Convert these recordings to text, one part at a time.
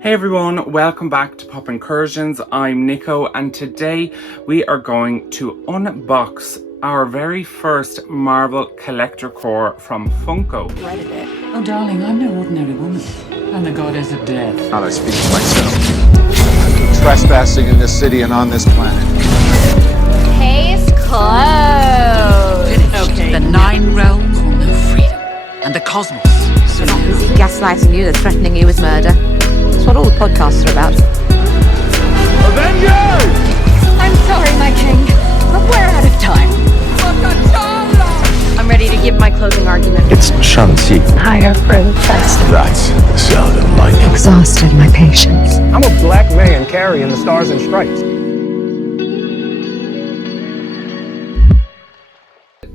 Hey everyone, welcome back to POP Incursions. I'm Nico and today we are going to unbox our very first Marvel collector core from Funko. Oh darling, I'm no ordinary woman. I'm the goddess of death. Now I speak for myself. I've been trespassing in this city and on this planet. Case closed. Okay. The 9 realms will know freedom, and the cosmos. They're not busy gaslighting you, they're threatening you with murder. That's what all the podcasts are about. Avengers! I'm sorry, my king, but we're out of time. I'm ready to give my closing argument. It's Shang-Chi. Higher princess. That's the sound of lightning. Exhausted my patience. I'm a black man carrying the stars and stripes.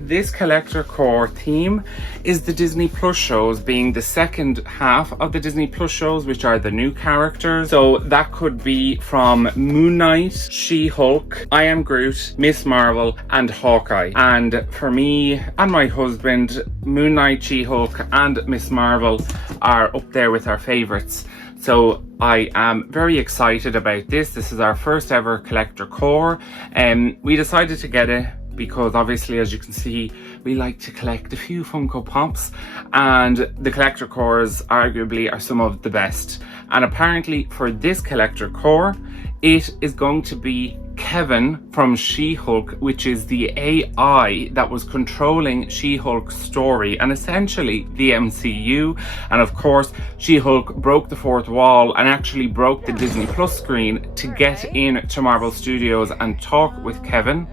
This collector core theme is the Disney Plus shows, being the second half of the Disney Plus shows, which are the new characters. So that could be from Moon Knight, She-Hulk, I Am Groot, Miss Marvel and Hawkeye. And for me and my husband, Moon Knight, She-Hulk and Miss Marvel are up there with our favorites. So I am very excited about this. This is our first ever collector core, and we decided to get it because obviously, as you can see, we like to collect a few Funko Pops, and the collector cores arguably are some of the best. And apparently for this collector core, it is going to be K.E.V.I.N from She-Hulk, which is the AI that was controlling She-Hulk's story and essentially the MCU. And of course, She-Hulk broke the fourth wall and actually broke the Disney Plus screen to get in to Marvel Studios and talk with K.E.V.I.N.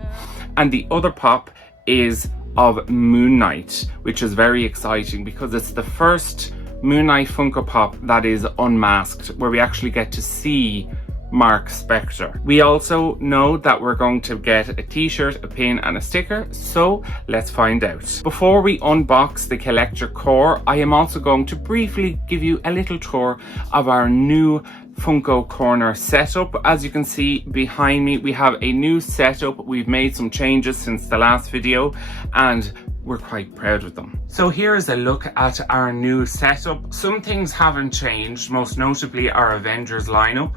And the other pop is of Moon Knight, which is very exciting because it's the first Moon Knight Funko Pop that is unmasked, where we actually get to see Marc Spector. We also know that we're going to get a t-shirt, a pin and a sticker, so let's find out. Before we unbox the collector core, I am also going to briefly give you a little tour of our new Funko Corner setup. As you can see behind me, we have a new setup. We've made some changes since the last video and we're quite proud of them. So here is a look at our new setup. Some things haven't changed, most notably our Avengers lineup,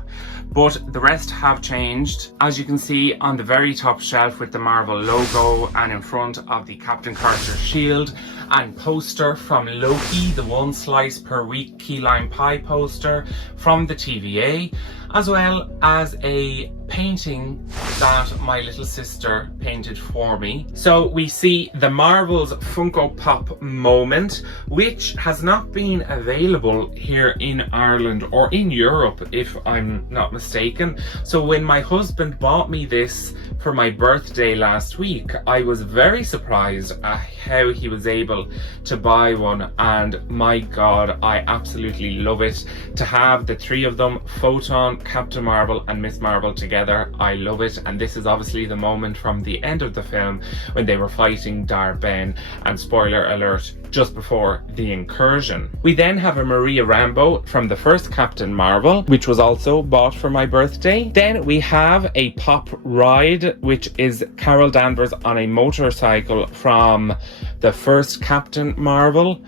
but the rest have changed. As you can see on the very top shelf with the Marvel logo and in front of the Captain Carter shield and poster from Loki, the 1 slice per week key lime pie poster from the TVA, as well as a painting that my little sister painted for me. So we see the Marvel's Funko Pop moment, which has not been available here in Ireland or in Europe, if I'm not mistaken. So when my husband bought me this for my birthday last week, I was very surprised at how he was able to buy one, and my god, I absolutely love it. To have the three of them, Photon, Captain Marvel and Miss Marvel together, I love it. And this is obviously the moment from the end of the film when they were fighting Dar-Ben, and spoiler alert, just before the incursion. We then have a Maria Rambeau from the first Captain Marvel, which was also bought for my birthday. Then we have a pop ride, which is Carol Danvers on a motorcycle from the first Captain Marvel.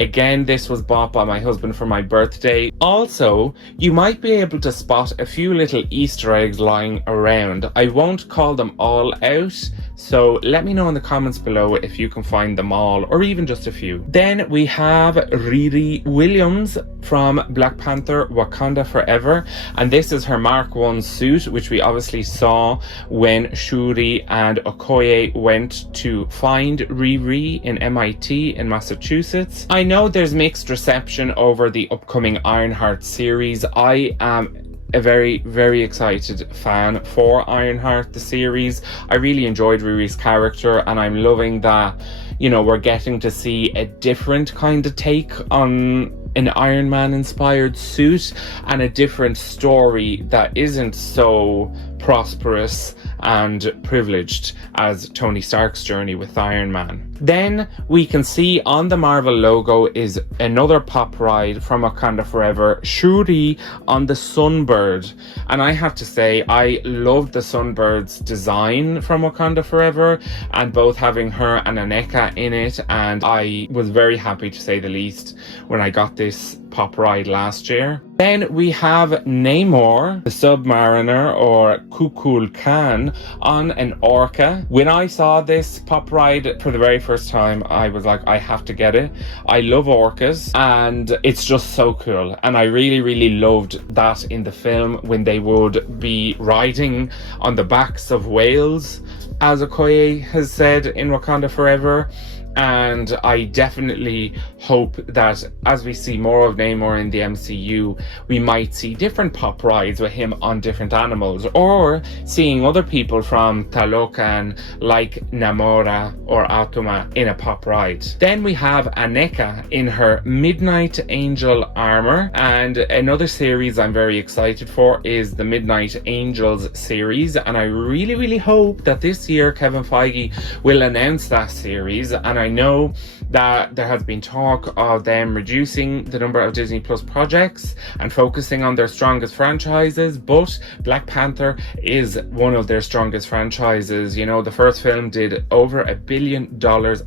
Again, this was bought by my husband for my birthday. Also, you might be able to spot a few little Easter eggs lying around. I won't call them all out, so let me know in the comments below if you can find them all, or even just a few. Then we have Riri Williams from Black Panther Wakanda Forever, and this is her Mark 1 suit, which we obviously saw when Shuri and Okoye went to find Riri in MIT in Massachusetts. I know there's mixed reception over the upcoming Ironheart series. I am a very excited fan for Ironheart, the series. I really enjoyed Riri's character, and I'm loving that, you know, we're getting to see a different kind of take on an Iron Man inspired suit and a different story that isn't so prosperous and privileged as Tony Stark's journey with Iron Man. Then we can see on the Marvel logo is another pop ride from Wakanda Forever, Shuri on the Sunbird. And I have to say, I loved the Sunbird's design from Wakanda Forever, and both having her and Aneka in it, and I was very happy, to say the least, when I got this pop ride last year. Then we have Namor, the Submariner, or Kukul Khan, on an orca. When I saw this pop ride for the very first time, I was like, I have to get it. I love orcas, and it's just so cool. And I really, really loved that in the film when they would be riding on the backs of whales, as Okoye has said in Wakanda Forever. And I definitely hope that as we see more of Namor in the MCU, we might see different pop rides with him on different animals, or seeing other people from Talokan like Namora or Atuma in a pop ride. Then we have Aneka in her Midnight Angel armor, and another series I'm very excited for is the Midnight Angels series, and I really, really hope that this year Kevin Feige will announce that series. And I know that there has been talk of them reducing the number of Disney Plus projects and focusing on their strongest franchises, but Black Panther is one of their strongest franchises. You know, the first film did over $1 billion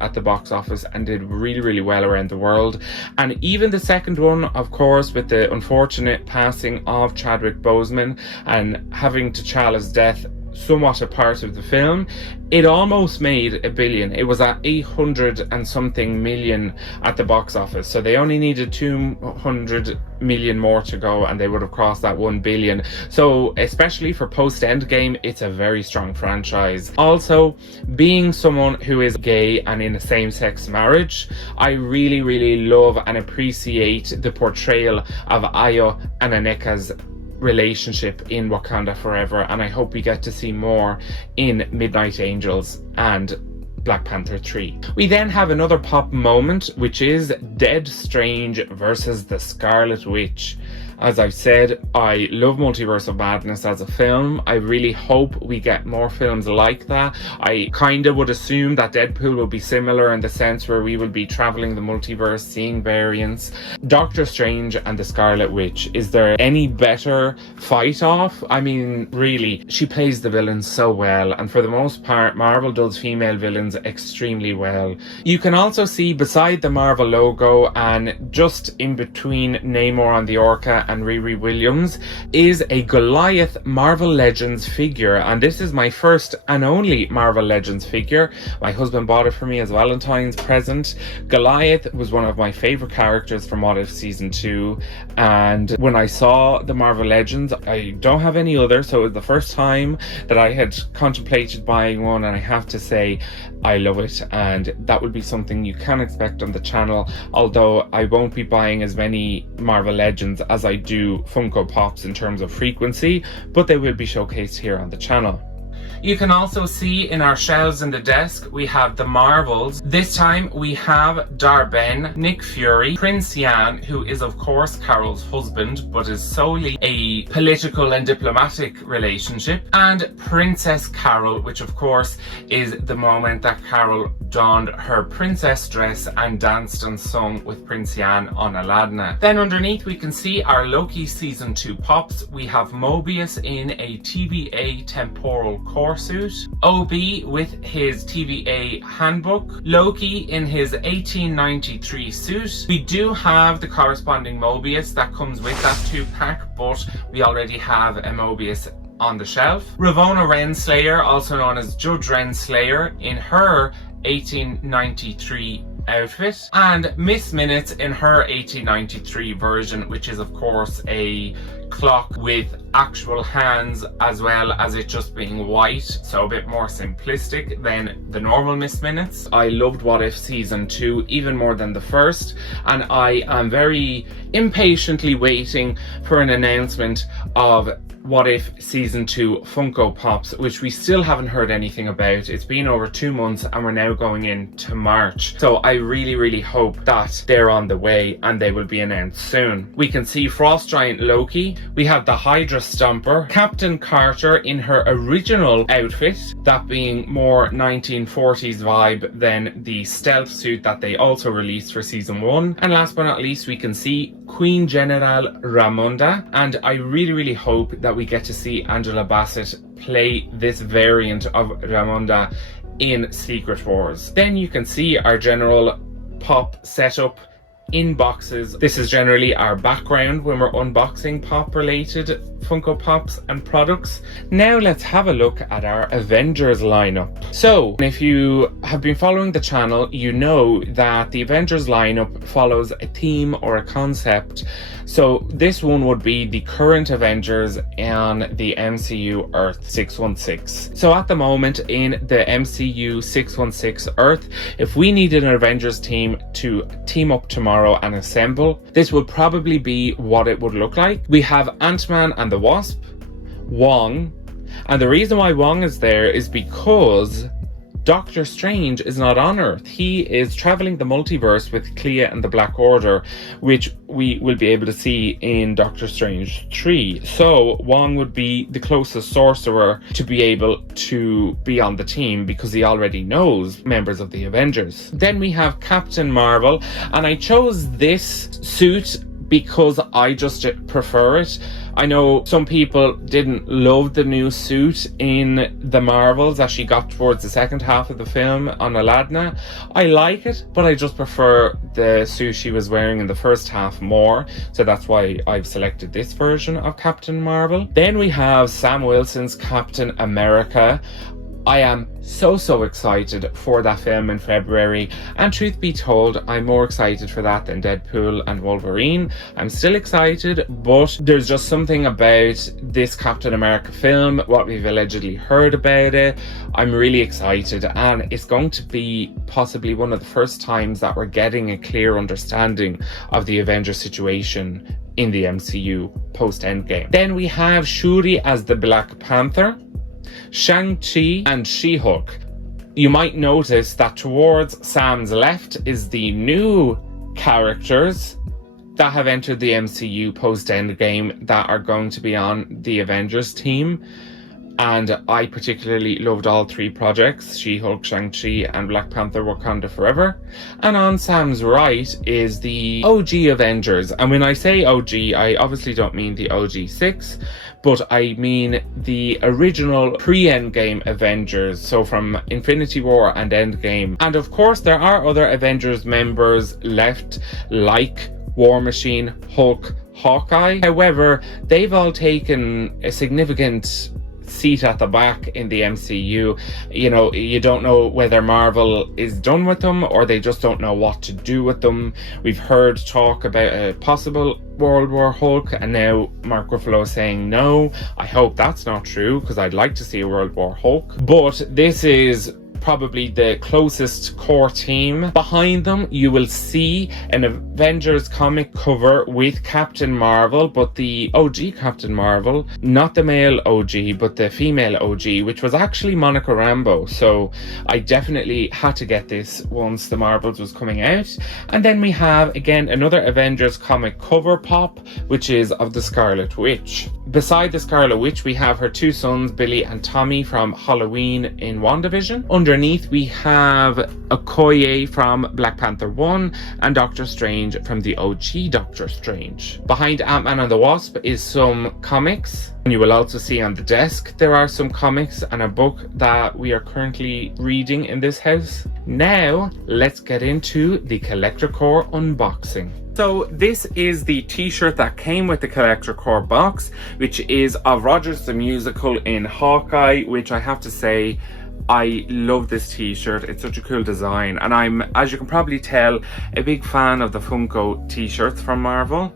at the box office and did really, really well around the world. And even the second one, of course, with the unfortunate passing of Chadwick Boseman and having T'Challa's death somewhat a part of the film, it almost made $1 billion. It was at 800 and something million at the box office, so they only needed 200 million more to go and they would have crossed that 1 billion. So especially for post Endgame, it's a very strong franchise. Also, being someone who is gay and in a same-sex marriage, I really, really love and appreciate the portrayal of Ayo and Aneka's relationship in Wakanda Forever, and I hope we get to see more in Midnight Angels and Black Panther 3. We then have another pop moment, which is Dead Strange versus the Scarlet Witch. As I've said, I love Multiverse of Madness as a film. I really hope we get more films like that. I kind of would assume that Deadpool will be similar in the sense where we will be traveling the multiverse, seeing variants. Doctor Strange and the Scarlet Witch, is there any better fight off? I mean, really, she plays the villain so well, and for the most part, Marvel does female villains extremely well. You can also see beside the Marvel logo and just in between Namor on the orca and Riri Williams is a Goliath Marvel Legends figure, and this is my first and only Marvel Legends figure. My husband bought it for me as Valentine's present. Goliath was one of my favorite characters from What If Season 2, and when I saw the Marvel Legends, I don't have any other, so it was the first time that I had contemplated buying one, and I have to say I love it, and that will be something you can expect on the channel, although I won't be buying as many Marvel Legends as I do Funko Pops in terms of frequency, but they will be showcased here on the channel. You can also see in our shelves in the desk, we have the Marvels. This time we have Dar-Ben, Nick Fury, Prince Yan, who is of course Carol's husband, but is solely a political and diplomatic relationship, and Princess Carol, which of course is the moment that Carol donned her princess dress and danced and sung with Prince Yan on Aladdin. Then underneath we can see our Loki Season 2 pops. We have Mobius in a TVA temporal core suit, OB with his TVA handbook, Loki in his 1893 suit. We do have the corresponding Mobius that comes with that 2-pack, but we already have a Mobius on the shelf. Ravonna Renslayer, also known as Judge Renslayer, in her 1893 outfit, and Miss Minutes in her 1893 version, which is of course a clock with actual hands as well as it just being white, so a bit more simplistic than the normal Miss Minutes. I loved What If Season 2 even more than the first, and I am very impatiently waiting for an announcement of What If Season 2 Funko Pops, which we still haven't heard anything about. It's been over 2 months and we're now going into March. So I really, really hope that they're on the way and they will be announced soon. We can see Frost Giant Loki. We have the Hydra Stomper. Captain Carter in her original outfit, that being more 1940s vibe than the stealth suit that they also released for Season 1. And last but not least, we can see Queen General Ramonda. And I really, really hope that we get to see Angela Bassett play this variant of Ramonda in Secret Wars. Then you can see our general pop setup in boxes. This is generally our background when we're unboxing pop related Funko Pops and products. Now let's have a look at our Avengers lineup. So if you have been following the channel, you know that the Avengers lineup follows a theme or a concept. So this one would be the current Avengers on the MCU Earth 616. So at the moment in the MCU 616 Earth, if we needed an Avengers team to team up tomorrow and assemble, this would probably be what it would look like. We have Ant-Man and the Wasp, Wong, and the reason why Wong is there is because Doctor Strange is not on Earth. He is traveling the multiverse with Clea and the Black Order, which we will be able to see in Doctor Strange 3. So Wong would be the closest sorcerer to be able to be on the team because he already knows members of the Avengers. Then we have Captain Marvel, and I chose this suit because I just prefer it. I know some people didn't love the new suit in the Marvels as she got towards the second half of the film on Aladna. I like it, but I just prefer the suit she was wearing in the first half more. So that's why I've selected this version of Captain Marvel. Then we have Sam Wilson's Captain America. I am so excited for that film in February, and truth be told, I'm more excited for that than Deadpool and Wolverine. I'm still excited, but there's just something about this Captain America film, what we've allegedly heard about it. I'm really excited, and it's going to be possibly one of the first times that we're getting a clear understanding of the Avengers situation in the MCU post-Endgame. Then we have Shuri as the Black Panther, Shang-Chi and She-Hulk. You might notice that towards Sam's left is the new characters that have entered the MCU post-Endgame that are going to be on the Avengers team. And I particularly loved all three projects, She-Hulk, Shang-Chi and Black Panther Wakanda Forever. And on Sam's right is the OG Avengers. And when I say OG, I obviously don't mean the OG 6, but I mean the original pre-Endgame Avengers, so from Infinity War and Endgame. And of course there are other Avengers members left, like War Machine, Hulk, Hawkeye. However, they've all taken a significant seat at the back in the MCU. You know, you don't know whether Marvel is done with them or they just don't know what to do with them. We've heard talk about a possible World War Hulk, and now Mark Ruffalo is saying no. I hope that's not true because I'd like to see a World War Hulk. But this is probably the closest core team. Behind them you will see an Avengers comic cover with Captain Marvel, but the OG Captain Marvel, not the male OG but the female OG, which was actually Monica Rambeau. So I definitely had to get this once the Marvels was coming out. And then we have again another Avengers comic cover pop, which is of the Scarlet Witch. Beside the Scarlet Witch we have her two sons, Billy and Tommy, from Halloween in WandaVision. Underneath we have Okoye from Black Panther 1 and Doctor Strange from the OG Doctor Strange. Behind Ant-Man and the Wasp is some comics, and you will also see on the desk there are some comics and a book that we are currently reading in this house. Now let's get into the Collector Core unboxing. So this is the t-shirt that came with the Collector Core box, which is of Rogers the Musical in Hawkeye, which I have to say, I love this t-shirt. It's such a cool design, and I'm, as you can probably tell, a big fan of the Funko t-shirts from Marvel.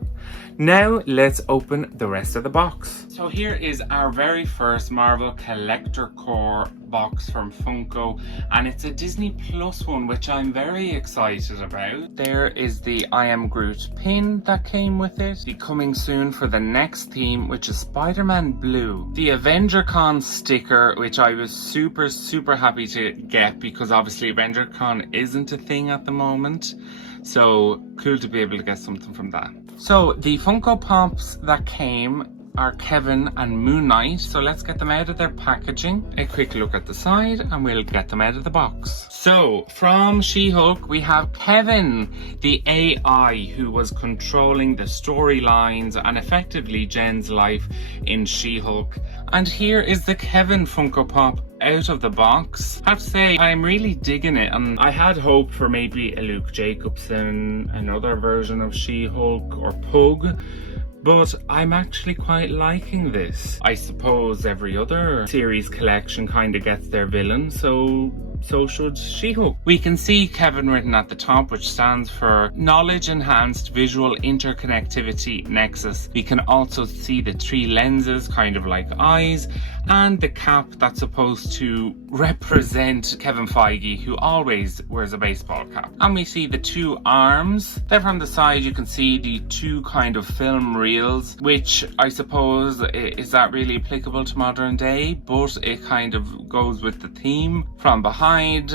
Now let's open the rest of the box. So here is our very first Marvel Collector Core box from Funko, and it's a Disney Plus one, which I'm very excited about. There is the I Am Groot pin that came with it. The coming soon for the next theme, which is Spider-Man Blue. The Avengercon sticker, which I was super happy to get because obviously Avengercon isn't a thing at the moment. So cool to be able to get something from that. So the Funko Pops that came are K.E.V.I.N and Moon Knight. So let's get them out of their packaging. A quick look at the side and we'll get them out of the box. So from She-Hulk we have K.E.V.I.N, the AI who was controlling the storylines and effectively Jen's life in She-Hulk. And here is the K.E.V.I.N Funko Pop out of the box. I have to say, I'm really digging it, and I had hoped for maybe a Luke Jacobson, another version of She-Hulk or Pug, but I'm actually quite liking this. I suppose every other series collection kind of gets their villain, so should She-Hulk. We can see K.E.V.I.N written at the top, which stands for Knowledge Enhanced Visual Interconnectivity Nexus. We can also see the 3 lenses, kind of like eyes, and the cap that's supposed to represent Kevin Feige, who always wears a baseball cap. And we see the 2 arms. Then from the side you can see the 2 kind of film reels, which I suppose is that really applicable to modern day, but it kind of goes with the theme. From behind,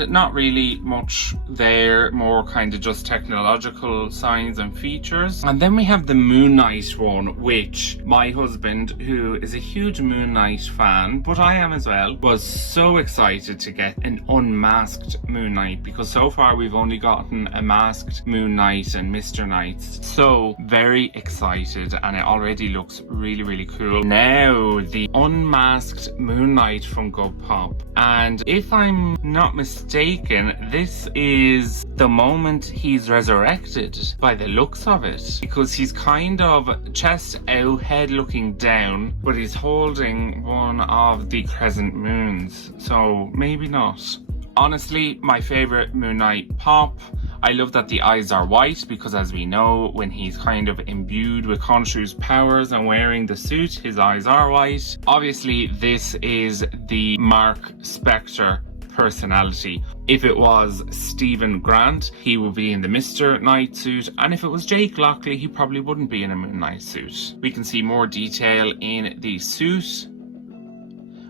not really much there, more kind of just technological signs and features. And then we have the Moon Knight one, which my husband, who is a huge Moon Knight fan, but I am as well, was so excited to get an unmasked Moon Knight, because so far we've only gotten a masked Moon Knight and Mr. Knight. So very excited, and it already looks really, really cool. Now the unmasked Moon Knight Funko Pop, and if I'm not mistaken, this is the moment he's resurrected by the looks of it, because he's kind of chest out, head looking down, but he's holding one of the crescent moons, so maybe not. Honestly, my favorite Moon Knight pop. I love that the eyes are white, because as we know, when he's kind of imbued with Khonshu's powers and wearing the suit, his eyes are white. Obviously, this is the Marc Spector personality. If it was Stephen Grant, he would be in the Mr. Knight suit, and if it was Jake Lockley, he probably wouldn't be in a Moon Knight suit. We can see more detail in the suit.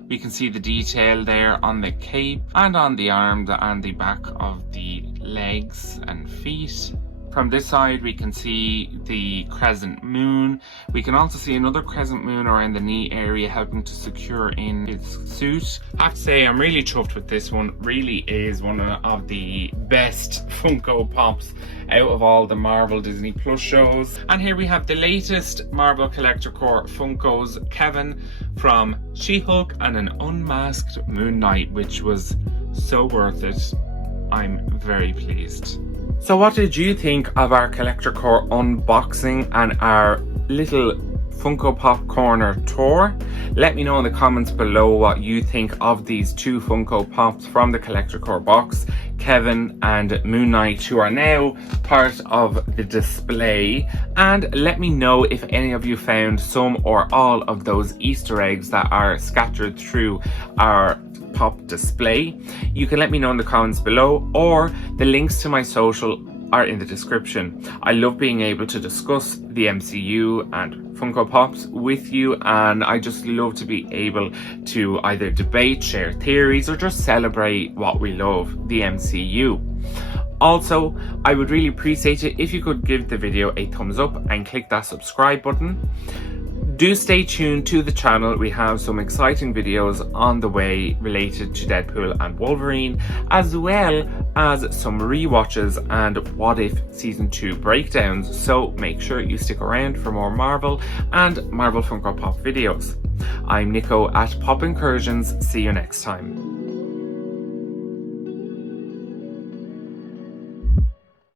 We can see the detail there on the cape and on the arm and the back of the legs and feet. From this side we can see the crescent moon. We can also see another crescent moon around the knee area, helping to secure in his suit. I have to say, I'm really chuffed with this one. Really is one of the best Funko Pops out of all the Marvel Disney Plus shows. And here we have the latest Marvel Collector Corps Funkos, K.E.V.I.N from She-Hulk and an unmasked Moon Knight, which was so worth it. I'm very pleased. So what did you think of our Collector Corps unboxing and our little Funko Pop Corner tour? Let me know in the comments below what you think of these 2 Funko Pops from the Collector Corps box, K.E.V.I.N and Moon Knight, who are now part of the display. And let me know if any of you found some or all of those Easter eggs that are scattered through our pop display. You can let me know in the comments below, or the links to my social are in the description. I love being able to discuss the MCU and Funko Pops with you, and I just love to be able to either debate, share theories, or just celebrate what we love, the MCU. Also, I would really appreciate it if you could give the video a thumbs up and click that subscribe button. Do stay tuned to the channel. We have some exciting videos on the way related to Deadpool and Wolverine, as well as some rewatches and What If Season 2 breakdowns, so make sure you stick around for more Marvel and Marvel Funko Pop videos. I'm Nico at POP Incursions. See you next time.